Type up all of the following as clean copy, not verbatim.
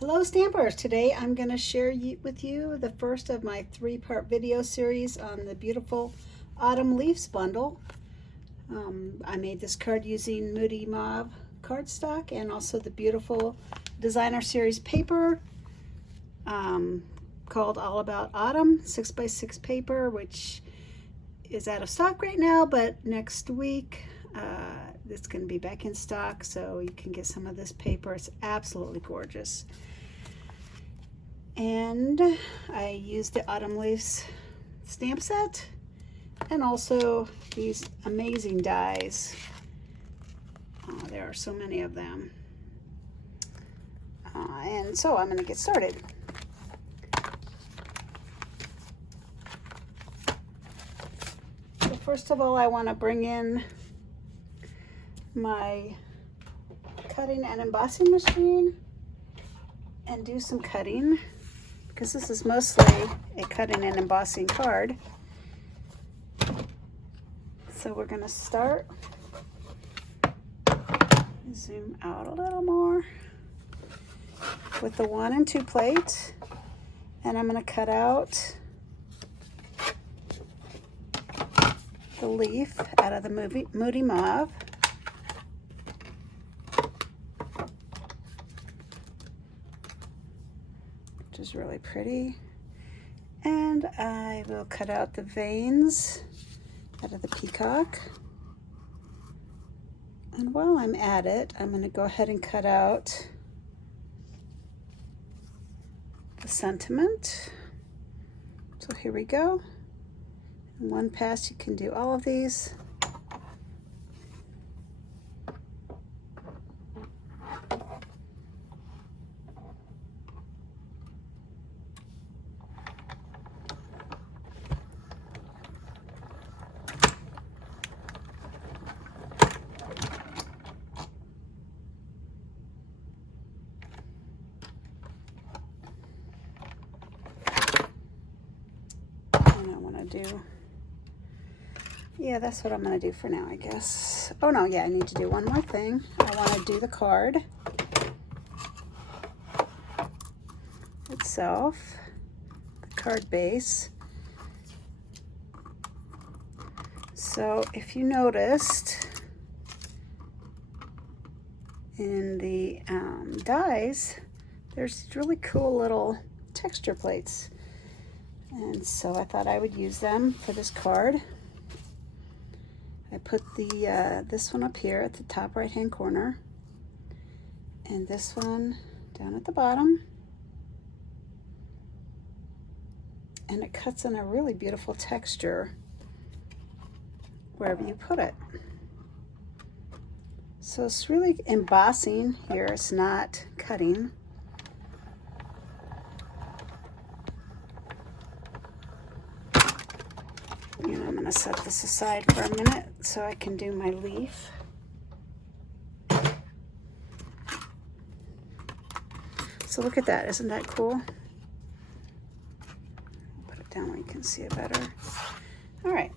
Hello Stampers! Today I'm going to share with you the first of my three-part video series on the beautiful Autumn Leaves bundle. I made this card using Moody Mauve cardstock and also the beautiful designer series paper called All About Autumn 6x6 paper, which is out of stock right now, but next week it's going to be back in stock, so you can get some of this paper. It's absolutely gorgeous. And I used the Autumn Leaves stamp set and also these amazing dies. There are so many of them. And so I'm going to get started. So first of all, I want to bring in my cutting and embossing machine and do some cutting, because this is mostly a cutting and embossing card. So we're going to start, zoom out a little more, with the 1 and 2 plate, and I'm going to cut out the leaf out of the Moody Mauve. Which is really pretty. And I will cut out the veins out of the peacock. And while I'm at it, I'm going to go ahead and cut out the sentiment. So here we go. In one pass you can do all of these. And I want to do, yeah, that's what I'm going to do for now, I guess. Oh no, yeah, I need to do one more thing. I want to do the card itself, the card base. So if you noticed in the dies, there's really cool little texture plates. And so I thought I would use them for this card. I put the this one up here at the top right hand corner, and this one down at the bottom. And it cuts in a really beautiful texture wherever you put it. So it's really embossing here, it's not cutting. And I'm going to set this aside for a minute so I can do my leaf. So look at that, isn't that cool? Put it down where you can see it better. All right.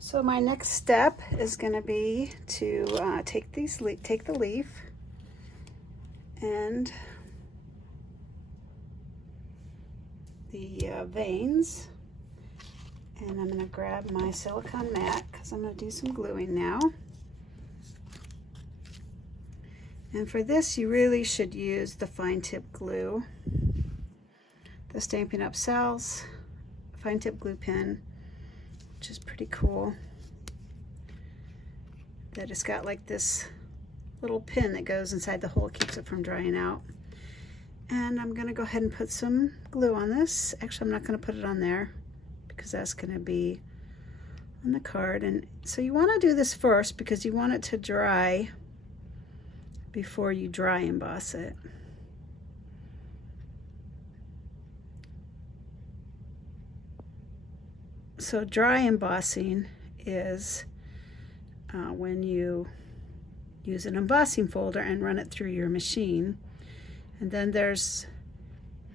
So my next step is going to be to take the leaf and the veins, and I'm going to grab my silicone mat because I'm going to do some gluing now. And for this you really should use the fine tip glue, the Stampin' Up! Cells fine tip glue pen, which is pretty cool. That it's got like this little pin that goes inside the hole, keeps it from drying out. And I'm going to go ahead and put some glue on this. Actually, I'm not going to put it on there because that's going to be on the card. And so you want to do this first because you want it to dry before you dry emboss it. So dry embossing is when you use an embossing folder and run it through your machine. And then there's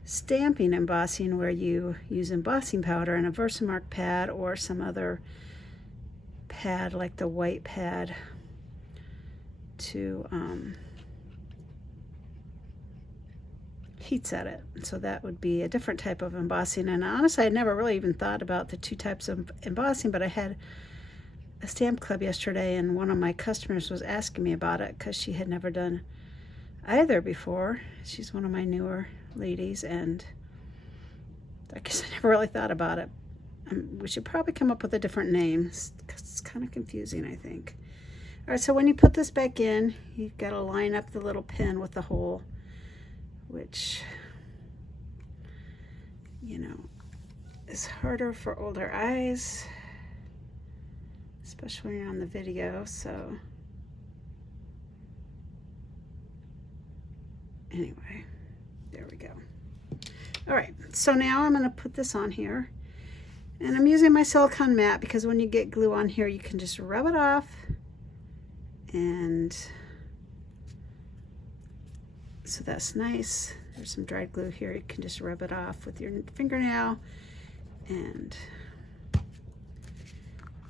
stamping embossing, where you use embossing powder and a Versamark pad or some other pad like the white pad to heat set it. So that would be a different type of embossing. And honestly, I never really even thought about the two types of embossing, but I had a stamp club yesterday and one of my customers was asking me about it because she had never done either before. She's one of my newer ladies, and I guess I never really thought about it. We should probably come up with a different name because it's kind of confusing, I think. All right, so when you put this back in, you've got to line up the little pin with the hole, which, you know, is harder for older eyes, especially when you're on the video. So anyway, there we go. All right, so now I'm going to put this on here, and I'm using my silicone mat because when you get glue on here, you can just rub it off, and so that's nice. There's some dried glue here. You can just rub it off with your fingernail, and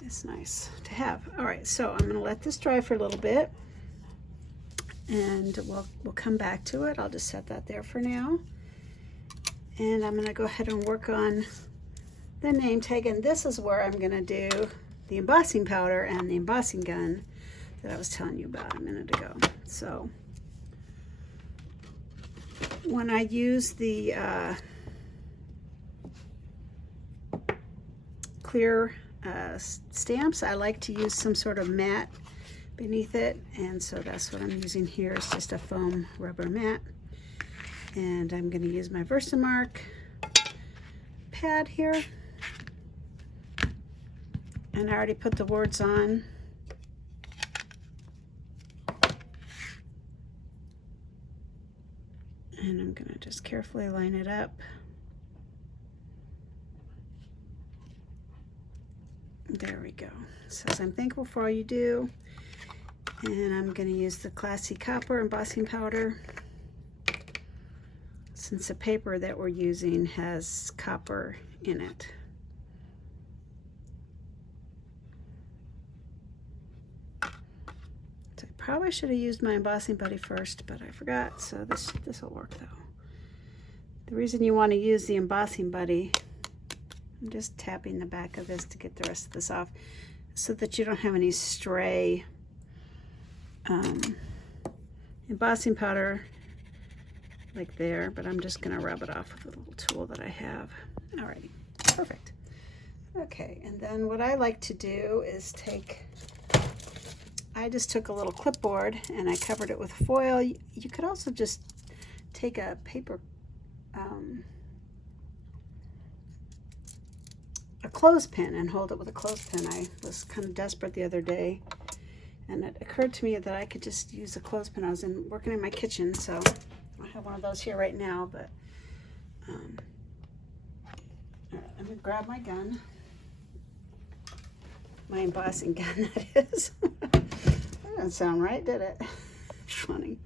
it's nice to have. All right, so I'm going to let this dry for a little bit, and we'll come back to it. I'll just set that there for now. And I'm going to go ahead and work on the name tag, and this is where I'm going to do the embossing powder and the embossing gun that I was telling you about a minute ago. So when I use the clear stamps, I like to use some sort of mat beneath it, and so that's what I'm using here. It's just a foam rubber mat. And I'm going to use my Versamark pad here. And I already put the words on. And I'm going to just carefully line it up. There we go. It says, I'm thankful for all you do. And I'm going to use the Classy Copper embossing powder, since the paper that we're using has copper in it. So I probably should have used my embossing buddy first, but I forgot, so this will work though. The reason you want to use the embossing buddy, I'm just tapping the back of this to get the rest of this off so that you don't have any stray embossing powder like there, but I'm just going to rub it off with a little tool that I have. Alrighty, perfect. Okay, and then what I like to do is I just took a little clipboard and I covered it with foil. You could also just take a paper, a clothespin and hold it with a clothespin. I was kind of desperate the other day, and it occurred to me that I could just use a clothespin. I was working in my kitchen, so I have one of those here right now, but all right, let me grab my gun. My embossing gun, that is. That didn't sound right, did it? Funny.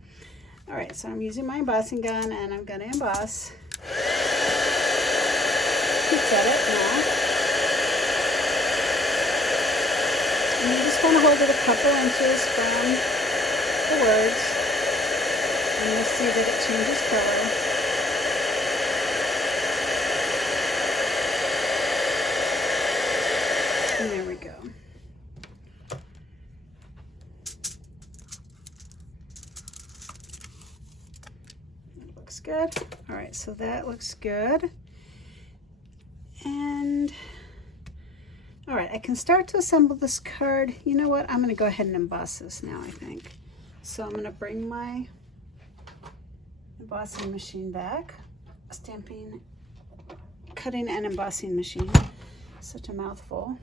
All right, so I'm using my embossing gun, and I'm going to emboss. Heat set it now. And you just want to hold it a couple inches from the words. And you'll see that it changes color. And there we go. That looks good. All right, so that looks good. And all right, I can start to assemble this card. You know what? I'm going to go ahead and emboss this now, I think. So I'm going to bring my embossing machine back, cutting and embossing machine. Such a mouthful.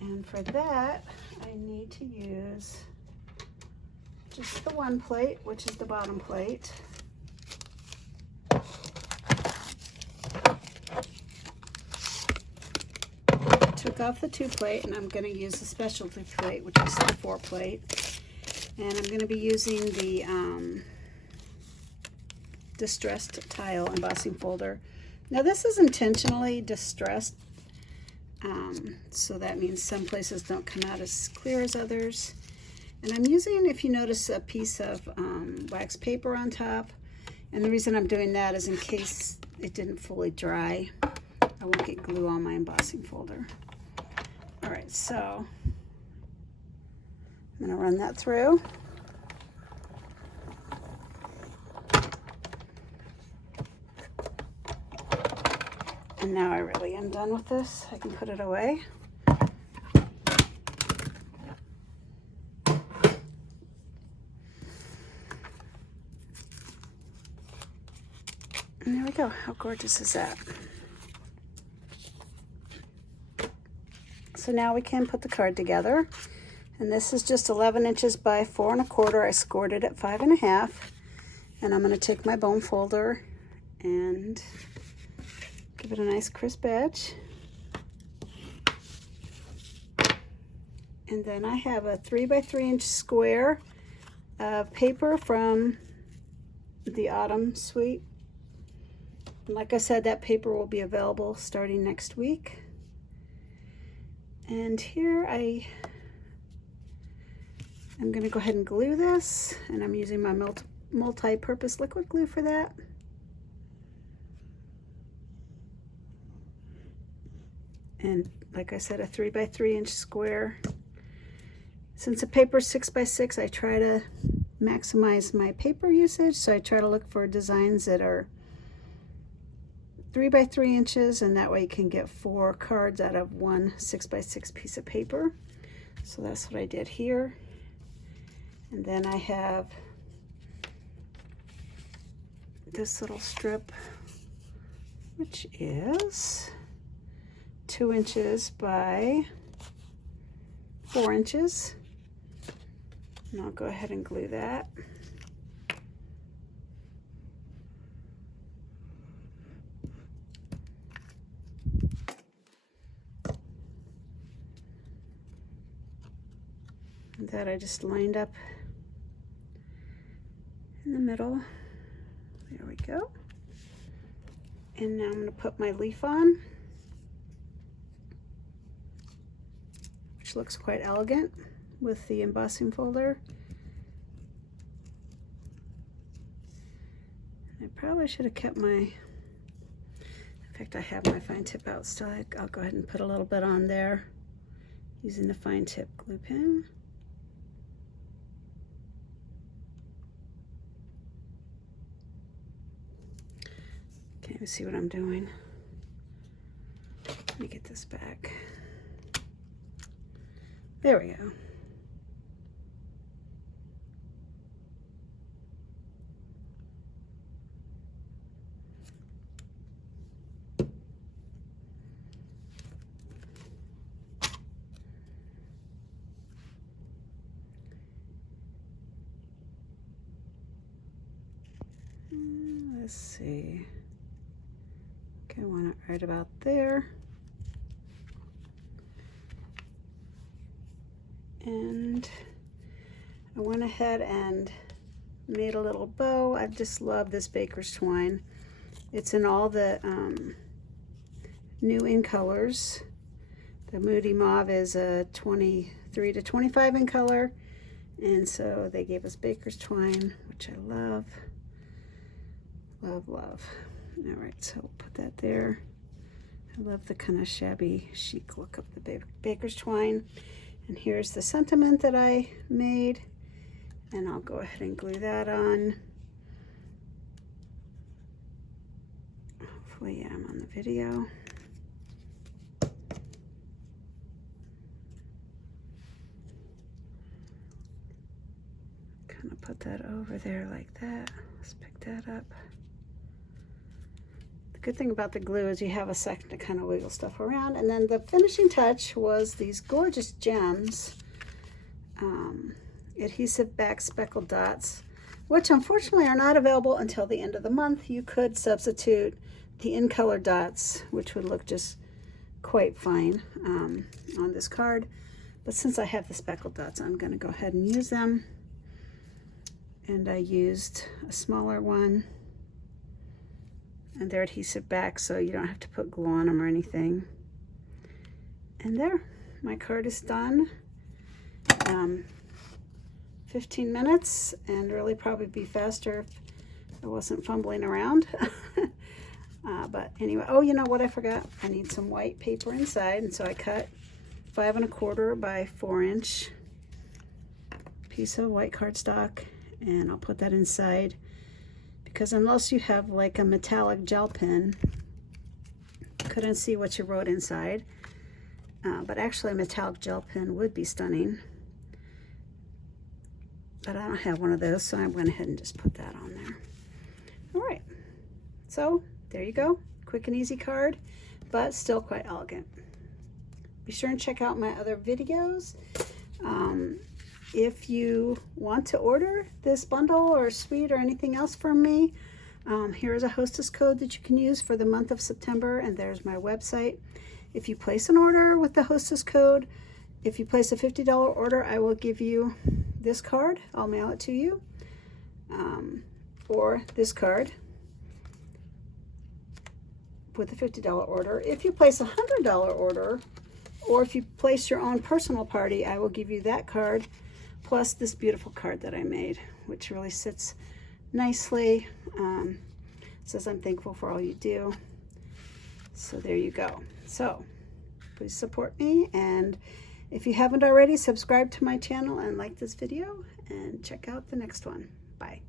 And for that, I need to use just the one plate, which is the bottom plate. Took off the 2 plate, and I'm going to use the specialty plate, which is the 4 plate. And I'm going to be using the distressed tile embossing folder. Now this is intentionally distressed, so that means some places don't come out as clear as others. And I'm using, if you notice, a piece of wax paper on top. And the reason I'm doing that is in case it didn't fully dry, I won't get glue on my embossing folder. All right, so I'm gonna run that through. And now I really am done with this. I can put it away. And there we go. How gorgeous is that? So now we can put the card together. And this is just 11 inches by 4 1/4. I scored it at 5 1/2. And I'm going to take my bone folder and give it a nice crisp edge. And then I have a 3 by 3 inch square of paper from the Autumn Suite. And like I said, that paper will be available starting next week. And here I'm going to go ahead and glue this, and I'm using my multi-purpose liquid glue for that. And like I said, a 3 by 3 inch square. Since the paper is 6 by 6, I try to maximize my paper usage, so I try to look for designs that are 3 by 3 inches, and that way you can get 4 cards out of one 6 by 6 piece of paper. So that's what I did here. And then I have this little strip, which is 2 inches by 4 inches. And I'll go ahead and glue that. That I just lined up in the middle. There we go. And now I'm going to put my leaf on, which looks quite elegant with the embossing folder. I probably should have kept my, in fact I have my fine tip out still. I'll go ahead and put a little bit on there using the fine tip glue pen. Can't even see what I'm doing. Let me get this back. There we go. Let's see. Okay, I want it right about there. And I went ahead and made a little bow. I just love this Baker's Twine. It's in all the new in colors. The Moody Mauve is a 23 to 25 in color. And so they gave us Baker's Twine, which I love. Love, love. All right, so we'll put that there. I love the kind of shabby chic look of the Baker's Twine. And here's the sentiment that I made. And I'll go ahead and glue that on. Hopefully I'm on the video. Kind of put that over there like that. Let's pick that up. The good thing about the glue is you have a second to kind of wiggle stuff around. And then the finishing touch was these gorgeous gems, adhesive back speckled dots, which unfortunately are not available until the end of the month. You could substitute the in color dots, which would look just quite fine on this card. But since I have the speckled dots, I'm going to go ahead and use them. And I used a smaller one. And they're adhesive back, so you don't have to put glue on them or anything. And there, my card is done. 15 minutes and really probably be faster if I wasn't fumbling around. But anyway, oh, you know what I forgot? I need some white paper inside, and so I cut 5 1/4 by 4 inch piece of white cardstock, and I'll put that inside, because unless you have like a metallic gel pen, couldn't see what you wrote inside. But actually a metallic gel pen would be stunning. But I don't have one of those, so I went ahead and just put that on there. All right, so there you go. Quick and easy card, but still quite elegant. Be sure and check out my other videos. If you want to order this bundle or suite or anything else from me, here's a hostess code that you can use for the month of September, and there's my website. If you place an order with the hostess code, if you place a $50 order, I will give you this card. I'll mail it to you, or this card with a $50 order. If you place a $100 order, or if you place your own personal party, I will give you that card plus this beautiful card that I made, which really sits nicely. Says I'm thankful for all you do. So there you go. So please support me, and if you haven't already, subscribe to my channel and like this video, and check out the next one. Bye.